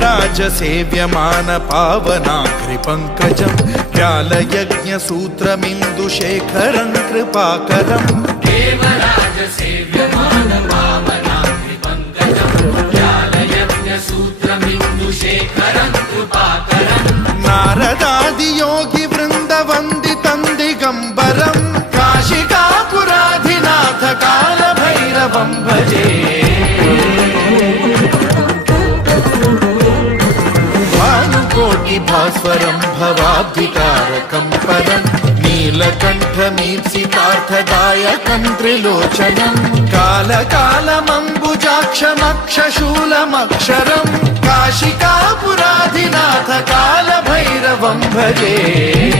देवराज सेव्यमान पावनाग्रिपङ्कजं व्यालयज्ञसूत्रमिन्दुशेखरं कृपाकरं देवराज सेव्यमान पावनाग्रिपङ्कजं व्यालयज्ञसूत्रमिन्दुशेखरं कृपाकरं नारदादियोगि वृन्दवन्दितं दिगम्बरं काशिकापुराधिनाथ कालभैरवं भजे भास्वरं भवाब्धिकारकं परं नीलकण्ठमीप्सितार्थदायकं त्रिलोचनं कालकालमम्बुजाक्षमक्षशूलमक्षरं काशिकापुराधिनाथ कालभैरवं भजे